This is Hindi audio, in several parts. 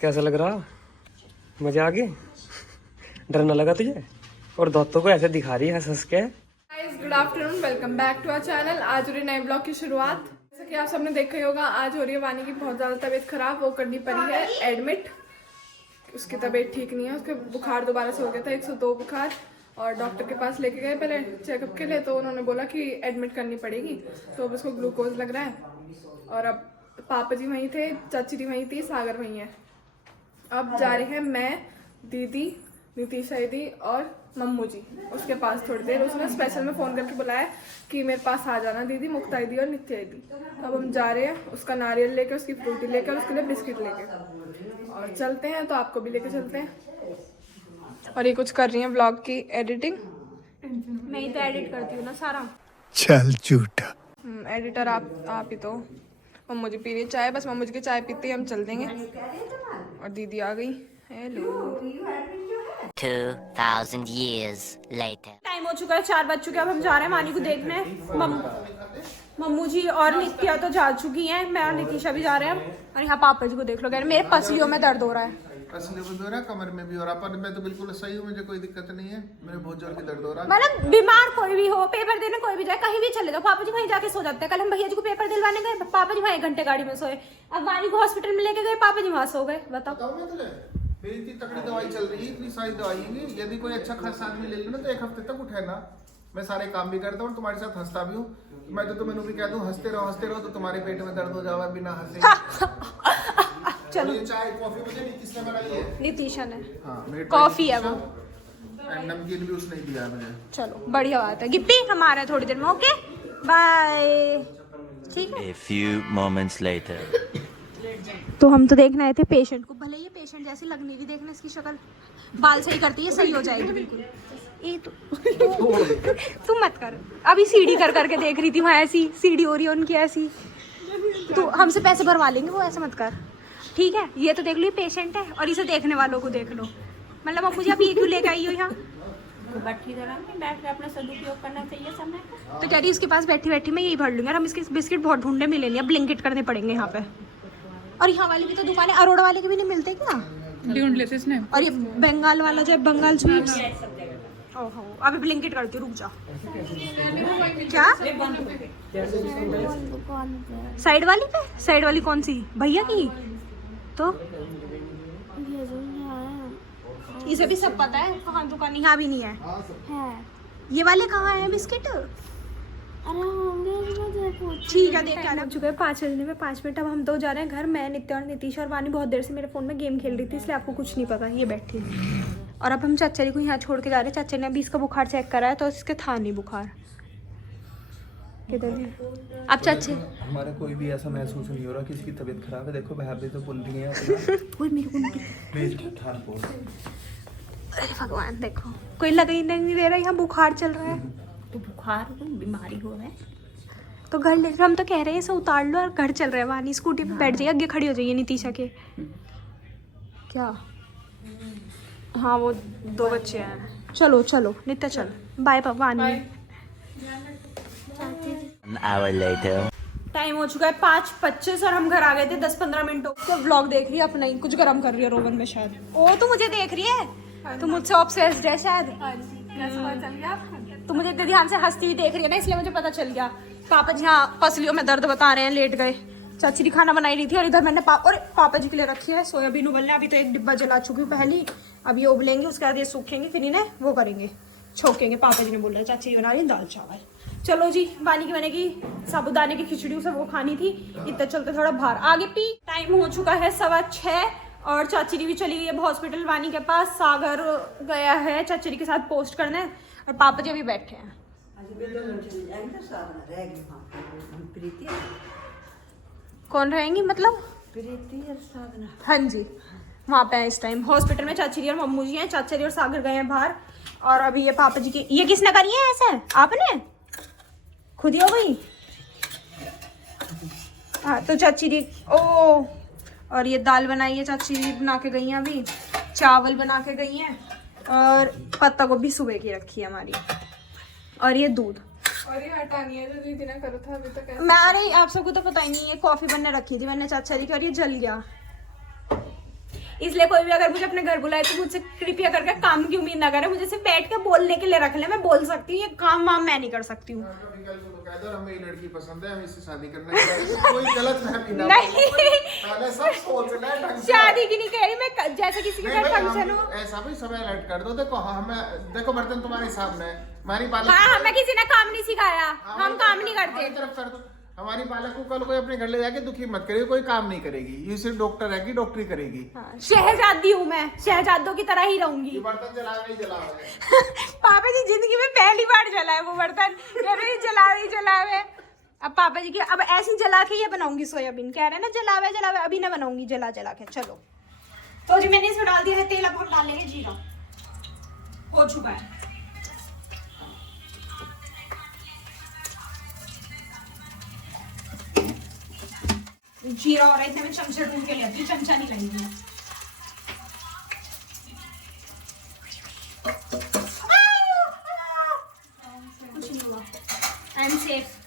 कैसा लग रहा? मजा आ गई? डर ना लगा तुझे? और दोस्तों को ऐसे दिखा रही है हंस हंस के। Guys good afternoon, welcome back to our channel. आज हो रही नए ब्लॉग की शुरुआत। जैसे कि आप सबने देखा ही होगा, आज हो रही है वानी की बहुत ज़्यादा तबीयत खराब। वो करनी पड़ी है एडमिट। उसकी तबीयत ठीक नहीं है, उसके बुखार दोबारा से हो गया था 102 बुखार, और डॉक्टर के पास लेके गए पहले चेकअप के लिए, तो उन्होंने बोला कि एडमिट करनी पड़ेगी। तो अब उसको ग्लूकोज लग रहा है। और अब पापा जी वहीं थे, चाची जी वहीं थी, सागर वहीं है। अब जा रही है मैं, दीदी, नीतीशा दीदी और मम्मू जी उसके पास थोड़ी देर। उसने स्पेशल में फ़ोन करके बुलाया कि मेरे पास आ जाना दीदी, मुक्ता दीदी और नित्या दीदी। अब हम जा रहे हैं, उसका नारियल लेके, उसकी फ्रूटी लेके और उसके लिए बिस्किट लेके, और चलते हैं। तो आपको भी लेके चलते हैं। और ये कुछ कर रही हैं ब्लॉग की एडिटिंग। मैं ही तो एडिट करती हूँ ना सारा। चल झूठा। एडिटर आप ही तो। मम्मू जी पी रही है चाय, बस मम्मू जी की चाय पीते ही हम चल देंगे। और दीदी आ गई। हेलो। 2000 years later. टाइम हो चुका है, 4 बज चुके हैं। अब हम जा रहे हैं मानी को देखने। मम्मू जी और नित्या तो जा चुकी हैं, मैं और नितीशा भी जा रहे हैं। और यहाँ पापा जी को देख लो, कह रहे मेरे पसलियों में दर्द हो रहा है। पसलियों में भी हो रहा है, कमर में भी हो रहा है, पर मैं तो बिल्कुल सही हूँ, मुझे कोई दिक्कत नहीं है। मेरे बहुत जोर की दर्द हो रहा है। मतलब बीमार कोई भी हो, पेपर देने कोई भी जाए, कहीं भी चले जाओ, पापा जी वहीं जाके सो जाते हैं। कल हम भैया जी को पेपर दिलवाने गए, पापा जी वहाँ 1 घंटे गाड़ी में सोए। अब वानी को हॉस्पिटल में लेके गए, पापा जी वहाँ सो गए। बताओ मेरी इतनी तकड़ी दवाई चल रही है, इतनी सारी दवाई है। यदि कोई अच्छा खासा आदमी ले लेना तो 1 हफ्ते तक उठे ना। मैं सारे काम भी करता हूँ, तुम्हारे साथ हंसता भी हूँ। मैं तो तुम्हें भी कह दूँ हंसते रहो तो तुम्हारे पेट में दर्द हो जाएगा बिना हंसे। चलो। ये चाय कॉफी मुझे किसने बनाई है? नितीशा ने। हाँ, कॉफी है वो। नमकीन भी उसने ही दिया मुझे। चलो बढ़िया बात है। गिप्पी हम आ रहे हैं थोड़ी देर में। Okay bye. ठीक है। A few moments later. तो हम तो देखने आए थे पेशेंट को। भले ये पेशेंट जैसी लग नहीं रही, देखना इसकी शक्ल। बाल सही करती है, सही हो जाएगी बिल्कुल। ये तो तू मत कर। अभी सीढ़ी कर करके देख रही थी वहाँ, ऐसी सीढ़ी हो रही है उनकी ऐसी। तो हमसे पैसे भरवा लेंगे वो, ऐसा मत कर ठीक है। ये तो देख लो, ये पेशेंट है और इसे देखने वालों को देख लो। मतलब अब मुझे अभी ये क्यों लेके आई हो यहाँ? बैठी तरह में बैठ के अपना सदुपयोग करना चाहिए समय का। तो कह रही इसके पास बैठी बैठी मैं यही भर लूँगी। हम इसके बिस्किट बहुत ढूंढने मिले नहीं, अब ब्लिंकिट करने पड़ेंगे यहाँ पे। और यहाँ वाली भी तो दुकान है, अरोड़ा वाले के भी नहीं मिलते क्या? ढूंढ लेते इसने। और ये बंगाल वाला जो है, बंगाल स्वीट्स। ओहो अभी ब्लिंकिट करती हूँ, रुक जा। क्या साइड वाली पे? साइड वाली कौन सी? भैया की? तो इसे भी सब पता है कहाँ दुकान। यहाँ भी नहीं है। ये वाले कहाँ है बिस्किट? ठीक है देख के आना। चुका है 5 बजने में 5 मिनट। अब हम 2 जा रहे हैं घर। मैं, नित्या और नीतीश और वानी बहुत देर से मेरे फ़ोन में गेम खेल रही थी, इसलिए आपको कुछ नहीं पता। ये बैठी। और अब हम चाचा जी को यहाँ छोड़ के जा रहे हैं। चाचा ने अभी इसका बुखार चेक करा है, तो इसके था नहीं बुखार। किधर है अब चाचे? हमारा कोई भी ऐसा महसूस नहीं हो रहा किसी की तबीयत खराब है। देखो भाभी तो बोल रही है कोई मेरे को अरे भगवान, देखो कोई लग ही नहीं दे रहा, यहाँ बुखार चल रहा है। तो बुखार को बीमारी हो है तो घर ले, हम तो कह रहे हैं इसे उतार लो और घर चल रहा है। वानी स्कूटी पे बैठ जाइए, आगे खड़ी हो जाइए नितीशा के। क्या? हाँ वो 2 बच्चे हैं। चलो चलो नित्या चल। बाय वानी। An hour later. टाइम हो चुका है 5:25 और हम घर आ गए थे 10-15 मिनटों। तो व्लॉग देख रही है अपना ही, कुछ गरम कर रही है रोवन में शायद। ओ तू मुझे देख रही है? तू मुझसे ऑब्सेस्ड है शायद। तो मुझे इतने ध्यान से हंसती हुई देख रही है ना, इसलिए मुझे पता चल गया। पापा जी यहाँ पसलियों में दर्द बता रहे हैं, लेट गए। चाची जी खाना बनाई रही थी और इधर मैंने पापा जी के लिए रखी है सोयाबीन उबलने। अभी तो 1 डिब्बा जला चुकी हूँ पहली। अब ये उबलेंगे, उसके बाद ये सूखेंगे, फिर इन्हें वो करेंगे, छोकेंगे। पापा जी ने बोला है, चाची जी बना रही है दाल चावल। चलो जी, वानी की बनेगी साबुदाने की खिचड़ी, उसे वो खानी थी। इतना चलते थोड़ा बाहर आगे पी। टाइम हो चुका है 6:15 और चाची जी भी चली गई है हॉस्पिटल वानी के पास। सागर गया है चाची जी के साथ पोस्ट करने, और पापा जी अभी बैठे हैं। कौन रहेंगी मतलब? हाँ जी, वहाँ पे है इस टाइम हॉस्पिटल में। चाची जी और मम्मू जी हैं, चाचा जी और सागर गए हैं बाहर। और अभी ये पापा जी की, ये किसने करी है ऐसे? आपने खुद ही हो गई? हाँ तो चाची जी, ओ, और ये दाल बनाई है चाची जी, बना के गई हैं अभी। चावल बना के गई हैं, और पत्ता गोभी सुबह की रखी है हमारी, और ये दूध। और ये हटानी है जो दीदी ने करा था अभी तक ऐसे। मैं, अरे आप सबको तो पता ही नहीं है, कॉफी बनने रखी थी मैंने चाचा जी की, और ये जल गया। इसलिए कोई भी अगर मुझे अपने घर बुलाए तो मुझसे कृपया करके काम की उम्मीद ना करे, मुझे सिर्फ बैठ के बोलने के लिए रख ले। मैं बोल सकती हूँ, ये काम वाम मैं नहीं कर सकती हूँ। हमें ये लड़की पसंद है, हमें इससे शादी करना है, कोई गलत फहमी ना नहीं, पहले सब सोचना है ढंग से। शादी की नहीं कह रही मैं, जैसे किसी के घर फंक्शन हो। ऐसा भी समय अलर्ट कर दो। देखो हमें, देखो बर्तन तुम्हारे सामने है, हमारी पालक। हाँ, हमें किसी ने काम नहीं सिखाया, हम काम नहीं करते। तरफ कर दो। हमारी पालक को कल कोई अपने घर ले जाके दुखी मत करेगी, कोई काम नहीं करेगी, ये सिर्फ डॉक्टर है कि डॉक्टरी करेगी। हाँ, शहजादी हूँ मैं, शहजादों की तरह ही रहूंगी। ये बर्तन जला नहीं जला पापा जी जिंदगी में पहली बार जला है वो बर्तन, कह रहे जलावे जलावे। अब पापा जी की, अब ऐसी जला के ये बनाऊंगी सोयाबीन, कह रहे हैं ना जलावे जलावे, अभी ना बनाऊंगी जला जला के। चलो तो जी मैंने इसमें डाल दिया है तेल, अब हम डाल लेंगे जीरा। हो चुका है जीरा, और इतने में चमचा ढूंढ के लेती हूँ, चमचा नहीं लेंगी। कुछ नहीं हुआ, आई एम सेफ।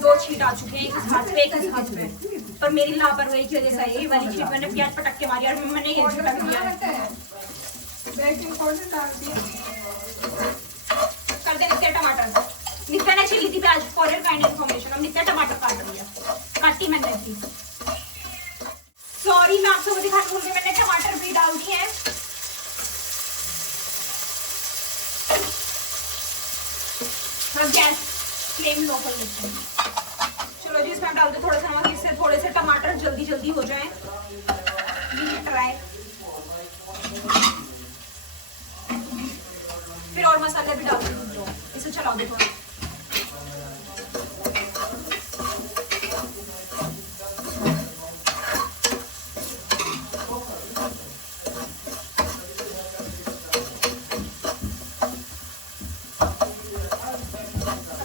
दो छीट आ चुके हैं एक हाथ पे, एक हाथ पे, पर मेरी लापरवाही की वजह से ये वाली छीट मैंने प्याज पटक के मारी और मैंने ये झटक दिया। बेकिंग पाउडर डाल दिया। कर दे नित्या टमाटर, नित्या ने छिली थी प्याज, फॉर योर काइंड इन्फॉर्मेशन। अब नित्या टमाटर काट रही है, काटी मैंने थी, सॉरी मैं आप सबको दिखाने भूल गई, मैंने टमाटर भी डाल दिए हैं। गैस फ्लेम लो कर लेते हैं। चलो जी इसमें डाल दो थोड़ा सा नमक, इससे थोड़े से टमाटर जल्दी जल्दी हो जाएं। ट्राई, फिर और मसाले भी डाल दो, इसे चला दो थोड़ा।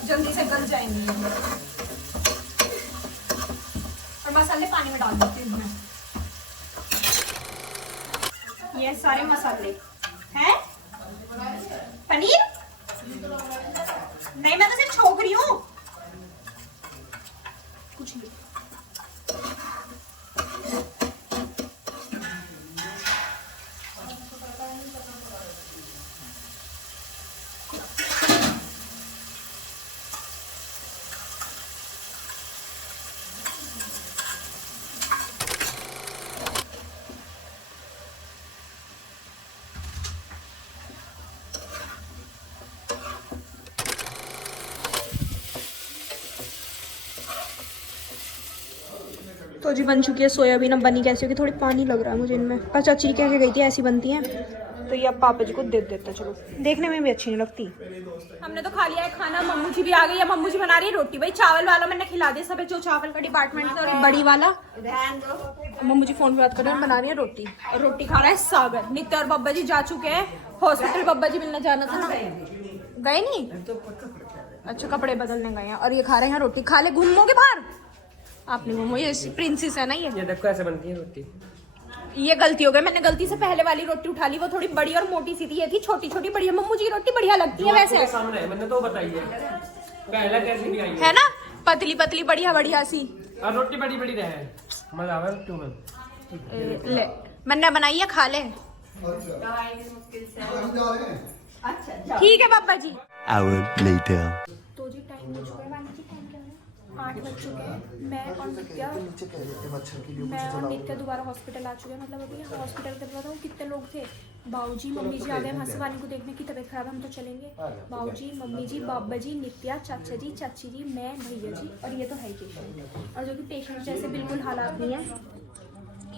जल्दी से गल जाएंगे और मसाले पानी में डाल देती हूँ मैं। ये सारे मसाले हैं। पनीर नहीं, मैं तो सिर्फ छोक रही हूँ, कुछ नहीं। तो जी बन चुकी है सोयाबीन। अब बनी कैसी होगी, थोड़ी पानी लग रहा है मुझे इनमें, पर चाची कह के गई थी ऐसी बनती हैं, तो ये अब पापा जी को दे देते। चलो देखने में भी अच्छी नहीं लगती। हमने तो खा लिया है खाना, मम्मू जी भी आ गई है। मम्मू जी बना रही है रोटी, भाई चावल वाला मैंने खिला दिया सब, जो चावल का डिपार्टमेंट है, और बड़ी वाला मम्मू जी फोन पे बात कर रहे हैं, बना रही है रोटी, और रोटी खा रहा है सागर। नित्य और बब्बा जी जा चुके हैं हॉस्पिटल, बब्बा जी मिलने जाना था ना, गए नहीं, अच्छा कपड़े बदलने गए हैं, और ये खा रहे हैं रोटी। खा ले, घूमोगे बाहर आपने, घूमो, ये प्रिंसेस है ना ये देखो ऐसे बनती है रोटी। ये गलती हो गई, मैंने गलती से पहले वाली रोटी उठा ली, वो थोड़ी बड़ी और मोटी सी थी, ये थी छोटी छोटी बढ़िया। मम्मू जी की रोटी बढ़िया लगती है वैसे, सामने है, मैंने तो बताई है पहला कैसी भी आई है ना, पतली पतली बढ़िया बढ़िया सी, और रोटी बड़ी बड़ी रहे, मजा आवे टू में। ले मैंने बनाई है, खा ले। ठीक है पापा जी। Hour later. तो जी टाइम हो चुका है, वानी जी टाइम क्या है, 8 बज चुके हैं। मैं और नित्या दोबारा हॉस्पिटल आ चुके हैं। मतलब अभी हॉस्पिटल के बताऊँ कितने लोग थे, बाऊजी मम्मी जी आ गए वहाँ से वानी को देखने की तबीयत खराब है, हम तो चलेंगे। बाऊजी मम्मी जी बाबा जी नित्या चाचा जी चाची जी मैं भैया जी और ये तो है ही पेशेंट, और जो कि पेशेंट जैसे बिल्कुल हालात नहीं है।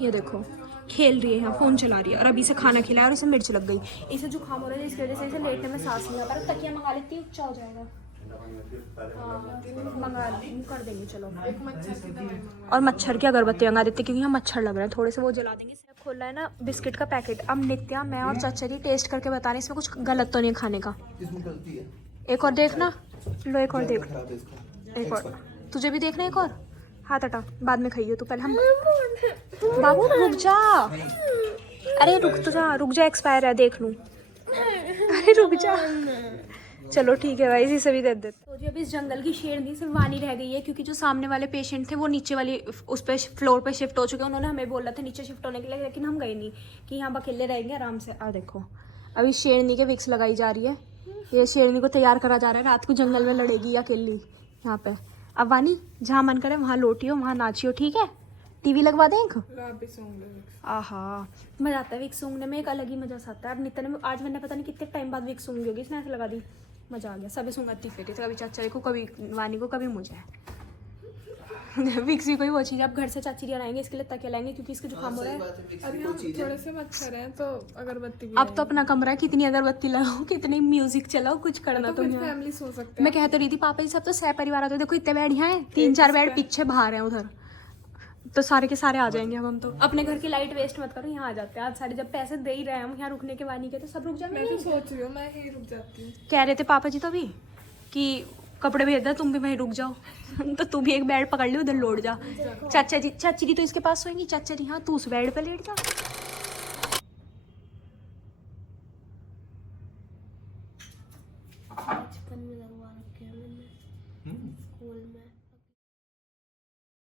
ये देखो खेल रही है यहाँ, फ़ोन चला रही है, और अभी से खाना खिलाया और इसे मिर्च लग गई, इसे जुकाम हो रहा है, इसकी वजह से इसे लेटने में सांस नहीं आ पा रहा। तकिया मंगा लेती हूँ, अच्छा हो जाएगा। हाँ मंगा कर देंगे चलो। और मच्छर की अगरबत्ती मंगा देते क्योंकि यहाँ मच्छर लग रहा है, थोड़े से वो जला देंगे। खोल रहा है ना बिस्किट का पैकेट, अब नित्या मैं और चाचा जी टेस्ट करके बता रहे हैं इसमें कुछ गलत तो नहीं है खाने का। इसमें गलती है, एक और देखना, लो एक और देख, खराब है इसका। एक और तुझे भी देखना, एक और हाथ हटा, बाद में खाइयो तू, पहले हम बाबू रुक जा, अरे रुक जा एक्सपायर है देख लूँ, अरे रुक जा, चलो ठीक है भाई इसी भी दे देते। तो जी अभी इस जंगल की शेरनी सिर्फ वानी रह गई है क्योंकि जो सामने वाले पेशेंट थे वो नीचे वाली उस पे फ्लोर पे शिफ्ट हो चुके हैं। उन्होंने हमें बोला था नीचे शिफ्ट होने के लिए, लेकिन हम गए नहीं कि यहाँ अकेले रहेंगे आराम से। और देखो अभी शेरनी के विक्स लगाई जा रही है, ये शेरनी को तैयार करा जा रहा है, रात को जंगल में लड़ेगी अकेली यहाँ पे। अब वानी जहाँ मन करे वहाँ लोटियो, वहाँ नाचियो, ठीक है? टीवी लगवा दें एक, आहा मजा आता है विक्स सूंघने में, एक अलग ही मजा आता है। अब नित्या ने आज मैंने पता नहीं कितने टाइम बाद विक्स सूंघी होगी, इसने ऐसे लगा दी, मजा आ गया। सभी सूंघती फिर तो कभी चाचा को, कभी वानी को, कभी मुझे। विक्स भी कोई वो चीज़, अब घर से चाची लाएंगे इसके लिए तकिया लाएंगे क्योंकि इसके जुकाम हो रहा है। और यहाँ थोड़े से मच्छर हैं तो अगरबत्ती भी अब तो अपना कमरा है, कितनी अगरबत्ती लगाओ, कितनी म्यूजिक चलाओ, कुछ करना तो नहीं। फैमिली सो सकते मैं कहते रही थी पापा जी सब तो सह परिवार आते, देखो इतने बेड यहाँ है, 3-4 बेड पीछे बाहर हैं उधर, तो सारे के सारे आ जाएंगे। अब हम तो अपने घर की लाइट वेस्ट मत करो, यहाँ आ जाते हैं आज सारे, जब पैसे दे ही रहे हैं हम यहाँ रुकने के वानी के, तो सब रुक मैं तो जाएंगे। सोच रही हूँ मैं ही रुक जाती हूँ। कह रहे थे पापा जी तो अभी कि कपड़े भेज दे, तुम भी वहीं रुक जाओ तो तू भी एक बेड पकड़ ली, उधर लौट जा। चाची जी तो इसके पास सोएंगी, चाचा जी हाँ तू उस बेड पे लेट जा। बचपन में लगवाना